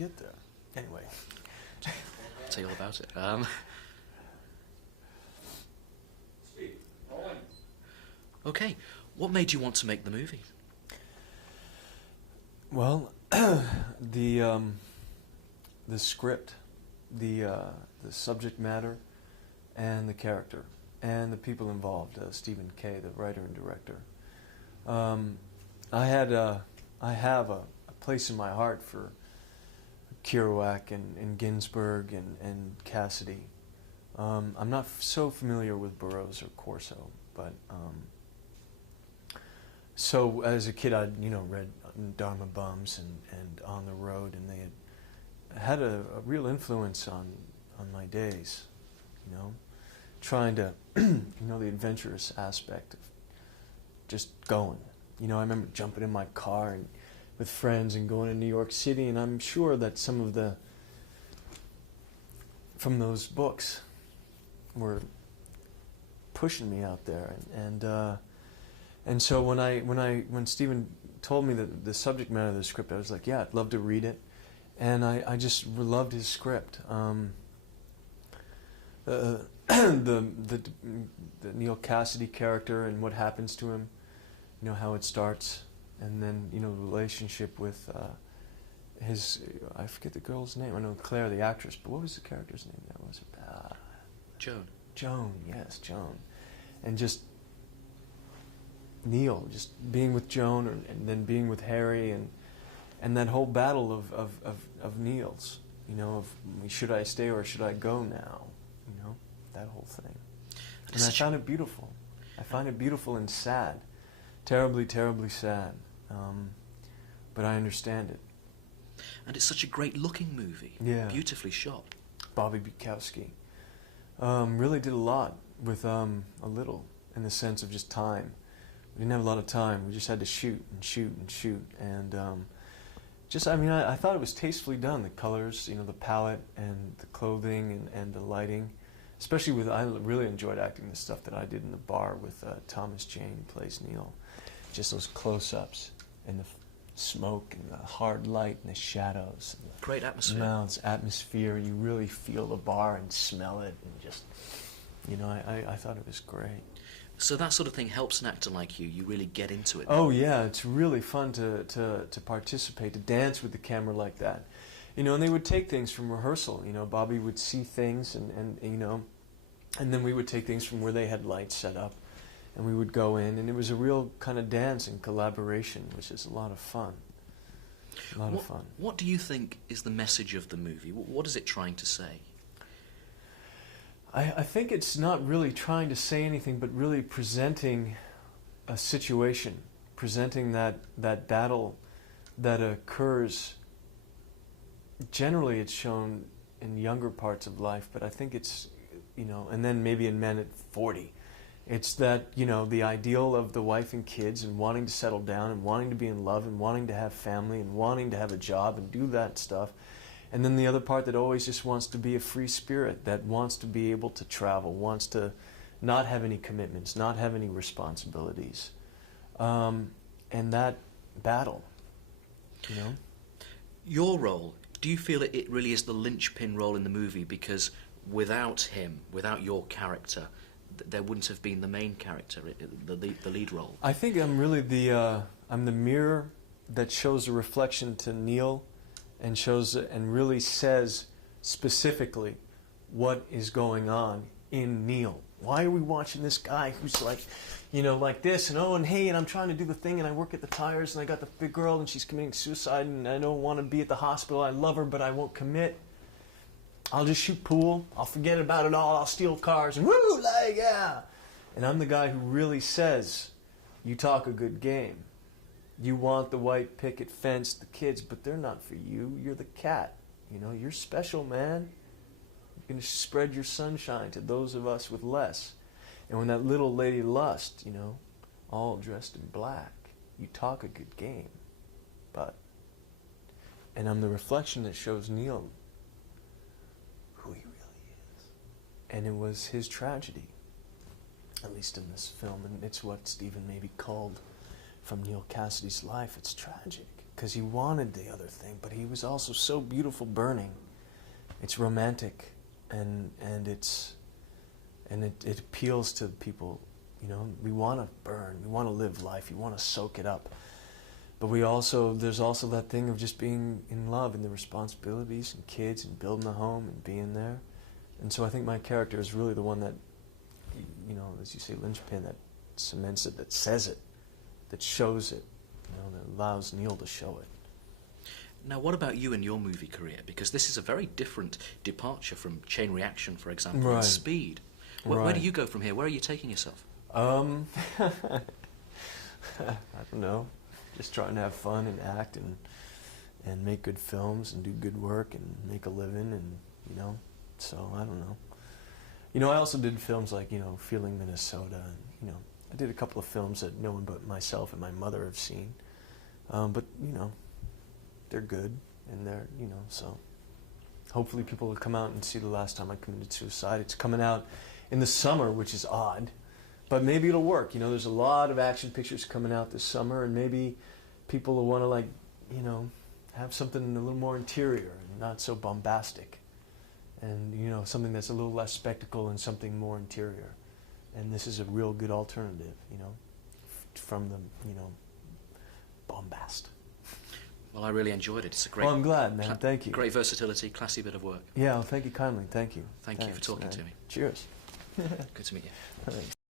Get there. Anyway. I'll tell you all about it. Okay, what made you want to make the movie? Well, the script, the subject matter, and the character, and the people involved. Stephen Kay, the writer and director. I have a place in my heart for Kerouac and Ginsberg and Cassidy. I'm not so familiar with Burroughs or Corso, but so as a kid I'd read Dharma Bums and On the Road, and they had a real influence on my days, trying to the adventurous aspect of just going. I remember jumping in my car and with friends and going to New York City, and I'm sure that some of from those books were pushing me out there, and so when Stephen told me the subject matter of the script, I was like, yeah, I'd love to read it, and I just loved his script. The Neil Cassidy character and what happens to him, how it starts. And then, the relationship with his, I forget the girl's name. I know Claire, the actress, but what was the character's name there? Was it? Joan. Joan, yes, Joan. And just Neil, just being with Joan, and then being with Harry, and that whole battle of Neil's, of should I stay or should I go now? That whole thing. And I found it beautiful. I find it beautiful and sad. Terribly, terribly sad. But I understand it. And it's such a great-looking movie. Yeah. Beautifully shot. Bobby Bukowski really did a lot with a little, in the sense of just time. We didn't have a lot of time. We just had to shoot and shoot and shoot. And I thought it was tastefully done. The colors, the palette and the clothing and the lighting. Especially I really enjoyed acting the stuff that I did in the bar with Thomas Jane, who plays Neil. Just those close-ups and the smoke and the hard light and the shadows. And Great atmosphere. Smells, atmosphere. You really feel the bar and smell it, and just, I thought it was great. So that sort of thing helps an actor like you. You really get into it. Oh yeah, it's really fun to participate, to dance with the camera like that. And they would take things from rehearsal. Bobby would see things, and then we would take things from where they had lights set up, and we would go in, and it was a real kind of dance and collaboration, which is a lot of fun. A lot of fun. What do you think is the message of the movie? What is it trying to say? I think it's not really trying to say anything, but really presenting a situation, presenting that battle that occurs. Generally, it's shown in younger parts of life, but I think it's, and then maybe in men at 40. It's that, the ideal of the wife and kids and wanting to settle down and wanting to be in love and wanting to have family and wanting to have a job and do that stuff. And then the other part that always just wants to be a free spirit, that wants to be able to travel, wants to not have any commitments, not have any responsibilities. And that battle, Your role, do you feel it really is the linchpin role in the movie? Because without him, without your character, there wouldn't have been the main character, the lead role. I think I'm really I'm the mirror that shows a reflection to Neil, and really says specifically what is going on in Neil. Why are we watching this guy who's like, like this, and hey, and I'm trying to do the thing, and I work at the tires, and I got the big girl, and she's committing suicide, and I don't want to be at the hospital. I love her, but I won't commit. I'll just shoot pool. I'll forget about it all. I'll steal cars, and woo, like, yeah. And I'm the guy who really says, you talk a good game. You want the white picket fence, the kids, but they're not for you. You're the cat. You're special, man. You're going to spread your sunshine to those of us with less. And when that little lady Lust, all dressed in black, you talk a good game. And I'm the reflection that shows Neil who he really is. And it was his tragedy, at least in this film, and it's what Stephen maybe called from Neil Cassidy's life. It's tragic. because he wanted the other thing, but he was also so beautiful burning. It's romantic, and it appeals to people. You know, we want to burn, we want to live life, we want to soak it up. But there's also that thing of just being in love and the responsibilities and kids and building a home and being there. And so I think my character is really the one that, you know, as you say, linchpin, that cements it, that says it, that shows it, you know, that allows Neil to show it. Now, what about you and your movie career? Because this is a very different departure from Chain Reaction, for example, and Speed. Where do you go from here? Where are you taking yourself? I don't know. Just trying to have fun and act and make good films and do good work and make a living, and, you know, so I don't know. You know, I also did films like, you know, Feeling Minnesota, and, you know, I did a couple of films that no one but myself and my mother have seen. But, you know, they're good, and they're, you know, so hopefully people will come out and see The Last Time I Committed Suicide. It's coming out in the summer, which is odd, but maybe it'll work. You know, there's a lot of action pictures coming out this summer, and maybe people will want to, like, you know, have something a little more interior and not so bombastic, and, you know, something that's a little less spectacle and something more interior. And this is a real good alternative, you know, from the, you know, bombast. Well, I really enjoyed it. It's a great... Well, I'm glad, man. Thank you. Great versatility, classy bit of work. Yeah, well, thank you kindly. Thank you. Thank you for talking to me. Cheers. Good to meet you. Thanks.